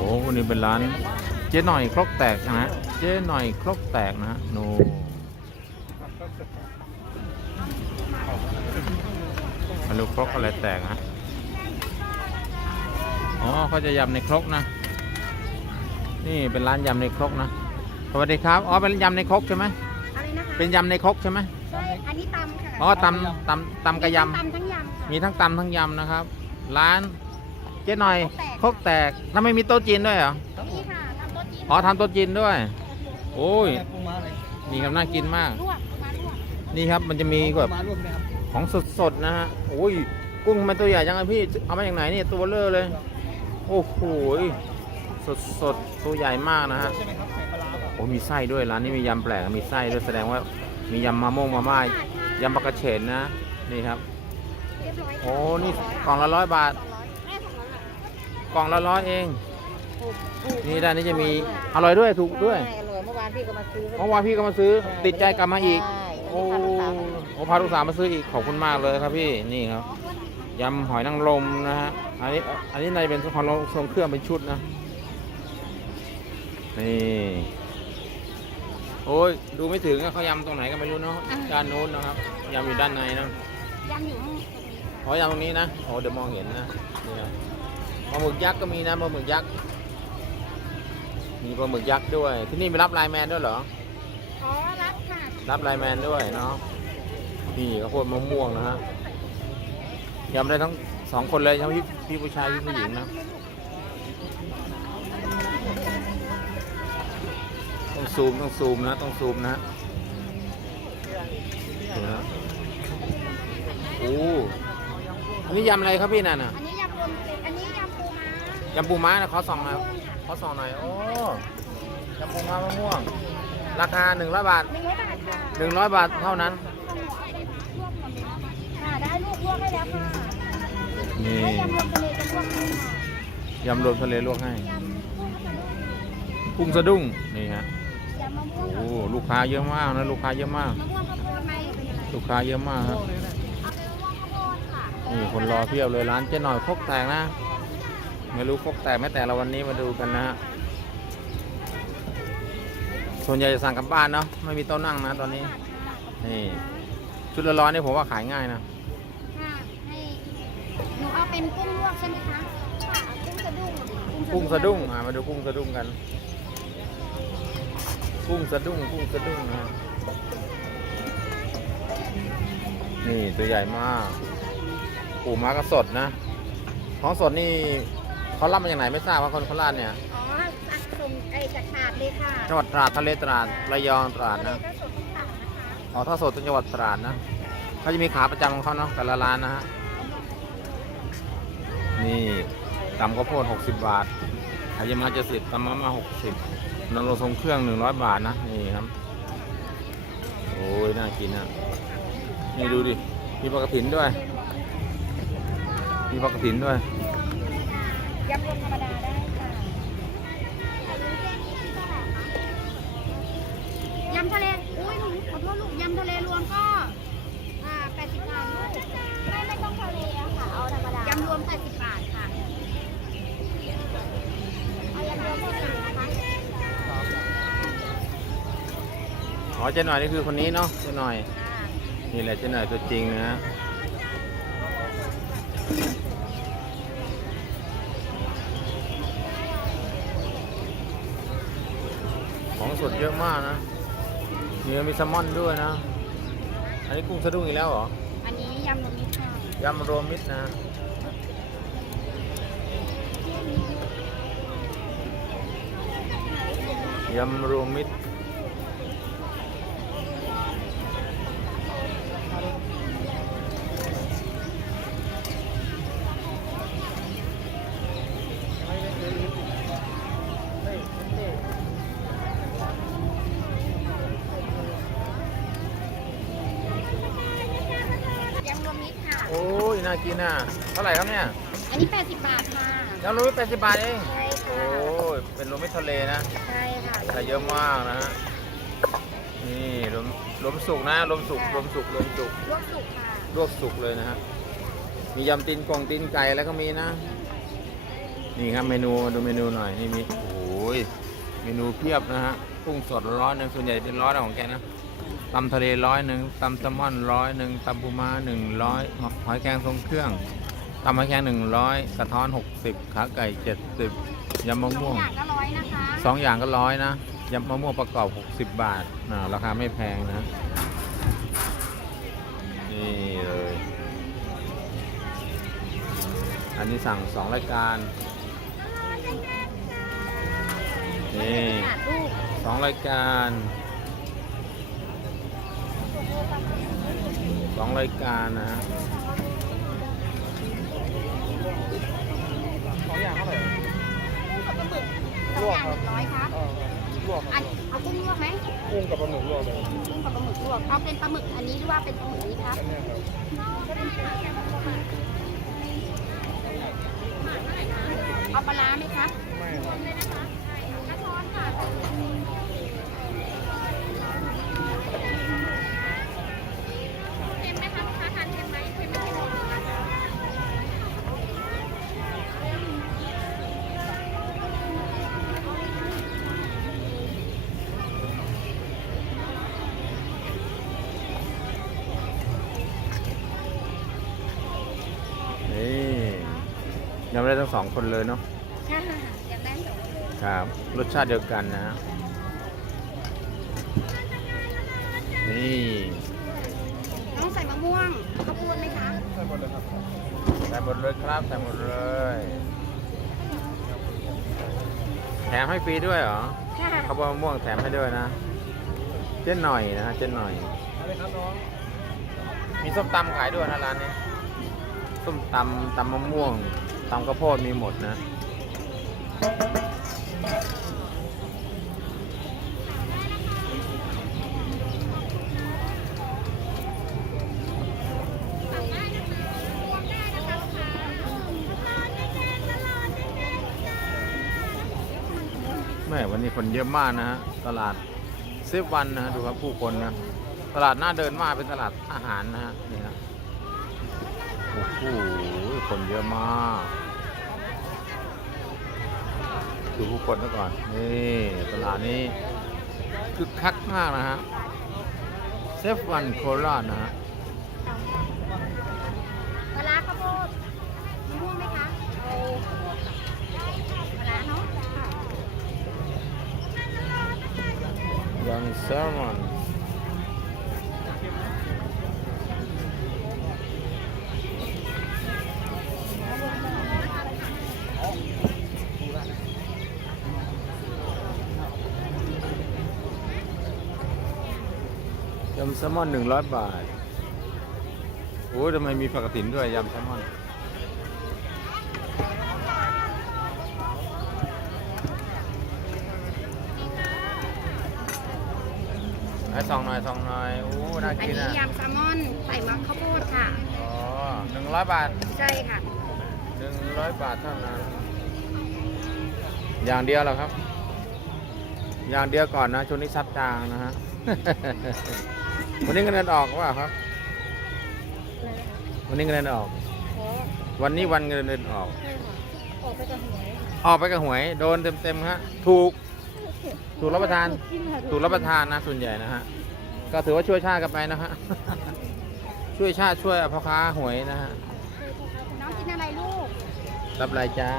โอ้วันนี้เป็นร้านเจ๊หน่อยครกแตกนะฮะเจ๊หน่อยครกแตกนะฮะโนไมาลูครกอะไรแตกนะอ๋อเขาจะยำในครกนะ นี่เป็นร้านยำในครกนะสวัสดีครับอ๋อเป็นยำในครกใช่ไหมอะไรนะคะเป็นยำในครกใช่ไหมใช่อันนี้ตำค่ะอ๋อตำตำตำกระยตำทั้งยำำมีทั้งตำทั้งยำนะครับ ร้าน เจ๊หน่อยครกแตกแล้วไม่มีโต๊ะจีนด้วยเหรอนี่ค่ะทำโต๊ะจีนอ๋อทำโต๊ะจีนด้วย โอ้ยปรุงมาเลยนี่ครับน่ากินมาก ลวกมาลวกนี่ครับมันจะมีแบบมาร่วมไหมครับของสดๆนะฮะโอ้ยกุ้งมันตัวใหญ่จังเลยพี่เอามาจากไหนนี่ตัวเบลอเลย โอ้โหสดๆตัวใหญ่มากนะฮะใช่ไหมครับใส่ปลาร้าเปล่าโอ้มีไส้ด้วยร้านนี้มียำแปลกมีไส้ด้วยแสดงว่ามียำมะม่วงมาม่ายำปลากระเฉดนะนี่ครับ เรียบร้อยโอ้นี่กล่องละร้อยบาทแม่ของเรา กล่องละร้อยเองนี่ด้านนี้จะมีอร่อยด้วยถูกด้วย ใช่อร่อยเมื่อวานพี่ก็มาซื้อ เมื่อวานพี่ก็มาซื้อติดใจกลับมาอีกใช่โอ้วันนี้พาลูกสาวมาโอ้พาลูกสาวมาซื้ออีกขอบคุณมากเลยครับพี่นี่ครับยำหอยนางรมนะฮะอันนี้อันนี้ในเป็นของเราทรงเครื่องเป็นชุดนะนี่โอ้ยดูไม่ถึงอะเขายำตรงไหนก็ไม่รู้เนาะด้านโน้นนะครับยำอยู่ด้านในนะยำอยู่ข้างอ๋อยำตรงนี้นะโอ้เดี๋ยวมองเห็นนะนี่ครับป ลาหมึกยักษ์ก็มีนะปลาหมึกยักษ์ มีปลาหมึกยักษ์ด้วย ที่นี่ไปรับไลน์แมนด้วยเหรอ อ๋อ รับค่ะ รับไลน์แมนด้วยเนาะ นี่ข้าวโพดมะม่วงนะฮะยำได้ทั้งสองคนเลยทั้งพี่พี่ผู้ชายพี่ผู้หญิงนะต้องซูมต้องซูมนะต้องซูมนะฮะดูนะโอ้อันนี้ยำอะไรครับพี่นั่นน่ะ อันนี้ยำรวมอันนี้ยำปูม้า ยำปูม้านะขอส่องหน่อยขอส่องหน่อยโอ้ยำปูม้ามะม่วง ราคาหนึ่งร้อยบาทหนึ่งร้อยบาทค่ะหนึ่งร้อยบาทเท่านั้น ค่ะได้ลูกลวกให้แล้วค่ะนี่ให้ยำรวมทะเลจะลวกให้ค่ะยำรวมทะเลลวกให้ยำกุ้งกระดูกกุ้งสะดุ้งนี่ฮะยำมะม่วงโอ้ลูกค้าเยอะมากนะลูกค้าเยอะมาก มะม่วงข้าวโพดไหมเป็นยังไงลูกค้าเยอะมากครับเอาเป็นมะม่วงข้าวโพดค่ะนี่คนรอเพียบเลยร้านเจ๊หน่อยครกแตกนะ ไม่รู้ครกแตกไหม่แต่ละวันนี้มาดูกันนะฮะส่วนใหญ่จะสั่งกลับบ้านเนาะไม่มีโต๊ะนั่งนะตอนนี้นี่ชุดละร้อยนี่ผมว่าขายง่ายนะค่ะให้หนูเอาเป็นกุ้งลวกใช่ไหมคะค่ะกุ้งสะดุ้งกุ้งสะดุ้งอะมาดูกุ้งสะดุ้งกัน กุ้งสะดุ้งกุ้งสะดุ้งนะฮะนี่ตัวใหญ่มากปูม้าก็สดนะของสดนี่ เขารับมาจากไหนไม่ทราบว่าคนโคราชเนี่ยอ๋อสั่งส่งไอ้จากถาดเลยค่ะจังหวัดตราดทะเลตราดระยองตราดนะทะเลก็สดทุกถาดนะคะอ๋อถ้าสดจังหวัดตราดนะเขาจะมีขาประจำของเขาเนาะแต่ละร้านนะฮะนี่ตำข้าวโพด60 บาทอายมาจะสิบตำมามา60นำลงทรงเครื่อง100บาทนะนี่ครับโอ้ยน่ากินนะนี่ดูดิมีปลากระถินด้วย มีปลากระถินด้วย ยำรวมธรรมดาได้ค่ะยำทะเล อุ้ยหนูขอโทษลูกยำทะเลรวมก็ อ่า80บาทลูกไม่ไม่ต้องทะเลอะค่ะ เอาธรรมดายำรวม80บาทค่ะ เอายำรวมเท่าไหร่นะคะอ๋อเจ๊หน่อยนี่คือคนนี้เนาะเจ๊หน่อย อ่า นี่แหละเจ๊หน่อยตัวจริงนะฮะขอ งสดเยอะมากนะมีมีแซลมอนด้วยนะ อันนี้กุ้งสะดุ้งอีกแล้วเหรอ อันนี้ยำรวมมิตรค่ะยำรวมมิตรนะยำรวมมิตร ยำรวมมิตรค่ะ โอ้ย น่า กินอะ เท่าไหร่ครับเนี่ย อันนี้ 80 บาทค่ะยำรวมมิตรแปดสิบบาทเอง ใช่โอ้ค่ะยเป็นรวมมิตรทะเลนะใช่ค่ะใส่เยอะมากนะฮะ นี่รวมรวมสุกนะรวมสุกรวมสุกรวมสุกลวกสุกค่ะลวกสุกเลยนะฮะ มียำตีนกวางตีนไก่แล้วก็มีนะ นี่ครับเมนูมาดูเมนูหน่อย นี่มี โอ้ย เมนูเพียบนะฮะ กุ้งสดร้อยหนึ่งส่วนใหญ่เป็นร้อยของแกนะ ตำทะเลร้อยหนึ่งตำแซลมอนร้อยหนึ่งตำปูม้าหนึ่งร้อยหอยแครงทรงเครื่องตำหอยแครงหนึ่งร้อยกระท้อนหกสิบขาไก่เจ็ดสิบยำมะสอม่งวงอย่างก็ร้อยนะคะสองอย่างก็ร้อยนะยำมะม่วงประกอบ60บาทนะราคาไม่แพงนะ นี่เลย อันนี้สั่งสองรายการ นี่ขนาดลูกสองรายการ สองรายการนะฮะสองอย่างเท่าไหร่กุ้งกับปลาหมึกสองอย่างหนึ่งร้อยครับเออลวกคอัรับนเอากุ้งลวกไหมกุ้งกับปลาหมึกลวกเลยกุ้งกับปลาหมึกลวก เอาเป็นปลาหมึกอันนี้หรือว่าเป็นปลาหมึกอันนี้ครับ อันเนี้ยครับเอาปลาร้าไหมครับไม่ครับ กระท้อนค่ะเค็มไหมคะลูกค้าทานเค็มไหมเค็มไหม นี่ ยังไม่ได้ทั้งสองคนเลยเนาะใช่ค่ะอยากได้สองเลยครับ รสชาติเดียวกันนะ นี่ต้องใส่มะม่วงข้าวโพดไหมคะใช่หมดเลยครับใส่หมดเลยครับใส่หมดเลยแถมให้ฟรีด้วยเหรอค่ะข้าวโพดมะม่วงแถมให้ด้วยนะ เจ๊หน่อยนะฮะเจ๊หน่อยอะไรครับน้องมีส้มตำขายด้วยนะร้านนี้ส้มตำตำมะม่วง ตำข้าวโพดมีหมดนะ แม่วันนี้คนเยอะมากนะฮะ ตลาดเซฟวันนะฮะ ดูครับผู้คนนะ ตลาดน่าเดินมากเป็นตลาดอาหารนะฮะ นี่ฮะโอ้โหคนเยอะมาก ดูผู้คนซะก่อน นี่ตลาดนี้คึกคักมากนะฮะ เซฟวันโคราชนะฮะปลาร้าข้าวโพดมะม่วงไหมคะเอาปลาร้าเนาะยังแซลมอนยำแซลมอนหนึ่งร้อยบาท โอ้ยทำไมมีผักกระถินด้วยยำแซลมอน ให้ซองหน่อยซองหน่อยโอ้น่าอันกินนี้อะยำแซลมอนใส่มะข้าวโพดค่ะ อ๋อหนึ่งร้อยบาทใช่ค่ะ หนึ่งร้อยบาทเท่านั้น อย่างเดียวเหรอครับ อย่างเดียวก่อนนะช่วงนี้ซับจางนะฮะ วันนี้เงินเดือนออกว่าครับ วันนี้เงินเดือนออกวันนี้วันเงินเดือนออกใช่ค่ะออกไปกับหวยออกไปกับหวย โดนเต็มๆฮะ ถูก ถูกรับประทานถูกรับประทานนะส่วนใหญ่นะฮะ ก็ถือว่าช่วยชาติกันไปนะฮะ ช่วยชาติช่วยพ่อค้าหวยนะฮะ น้องกินอะไรลูกรับรายจ้า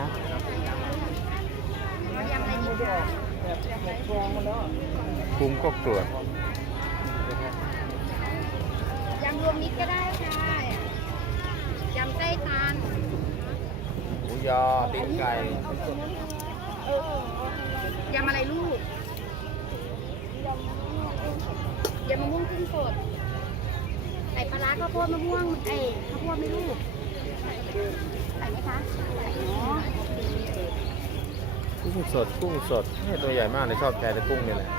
เอายำอะไรดีคะแบบแบบฟองมาแล้วคุ้มก็กรวด ยำ รวมมิตรก็ได้ค่ะยำไส้ทานหมูยอตีนไก่ยำอะไรลูกยำมะม่วงกุ้งสดใส่ปลาร้าข้าวโพดมะม่วงเอ้ยข้าวโพดไม่ลูกใส่ไหมคะใส่เนาะกุ้งสดกุ้งสดนี่ตัวใหญ่มากเลยชอบใจแต่กุ้งนี่แหละ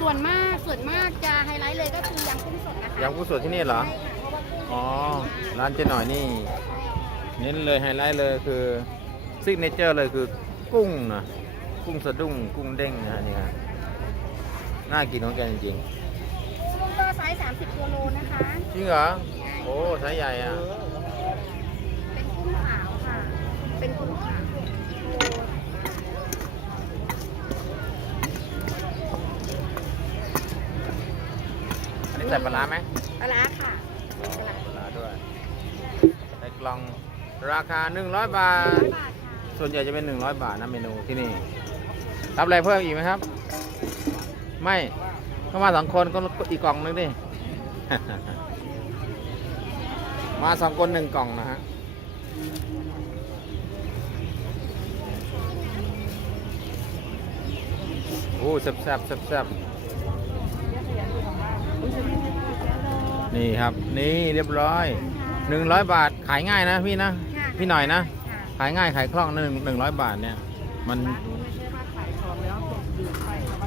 ส่วนมากส่วนมากจะไฮไลท์เลยก็คือยำกุ้งสดนะคะยำกุ้งสดที่นี่เหรอ ใช่ค่ะเพราะว่ากุ้งอ๋อ ร้านเจ๊หน่อยนี่ เน้นเลยไฮไลท์เลยคือซิกเนเจอร์เลยคือกุ้งนะกุ้งสะดุ้งกุ้งเด้งนะฮะนี่ฮะน่ากินของแกจริงกุ้งก็ไซส์30ตัวโลนะคะ ๆจริงเหรอ โอ้ไซส์ใหญ่อะเป็นกุ้งขาวค่ะ เป็นกุ้งขาว ใส่ปลาร้าไหมปลาร้าค่ะปลาร้าด้วยใส่กล่องราคา 100 บาทบาทค่ะส่วนใหญ่จะเป็น 100 บาทนะเมนูที่นี่ รับอะไรเพิ่มอีกไหมครับ ไม่ก็มาสองคนก็อีกกล่องนึงดิ มาสองคนหนึ่งกล่องนะฮะโอ้แซ่บแซ่บแซ่บแซ่บ นี่ครับนี่เรียบร้อย100บาทขายง่ายนะพี่นะค่ะพี่หน่อยนะค่ะขายง่ายขายคล่องหนึ่งหนึ่งร้อยบาทเนี่ย มัน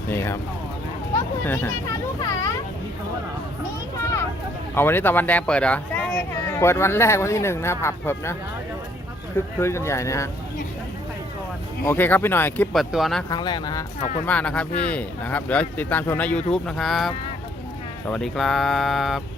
นี่ครับก็คือนี่ไงคะลูกค้านี่ค่ะเอาวันนี้ตะวันแดงเปิดเหรอใช่ค่ะเปิดวันแรกวันที่หนึ่งนะผับเพิบนะคึกคืนกันใหญ่นะฮะโอเคครับพี่หน่อยคลิปเปิดตัวนะครั้งแรกนะฮะขอบคุณมากนะครับพี่นะครับเดี๋ยวติดตามชมใน YouTube นะครับขอบคุณค่ะ สวัสดีครับ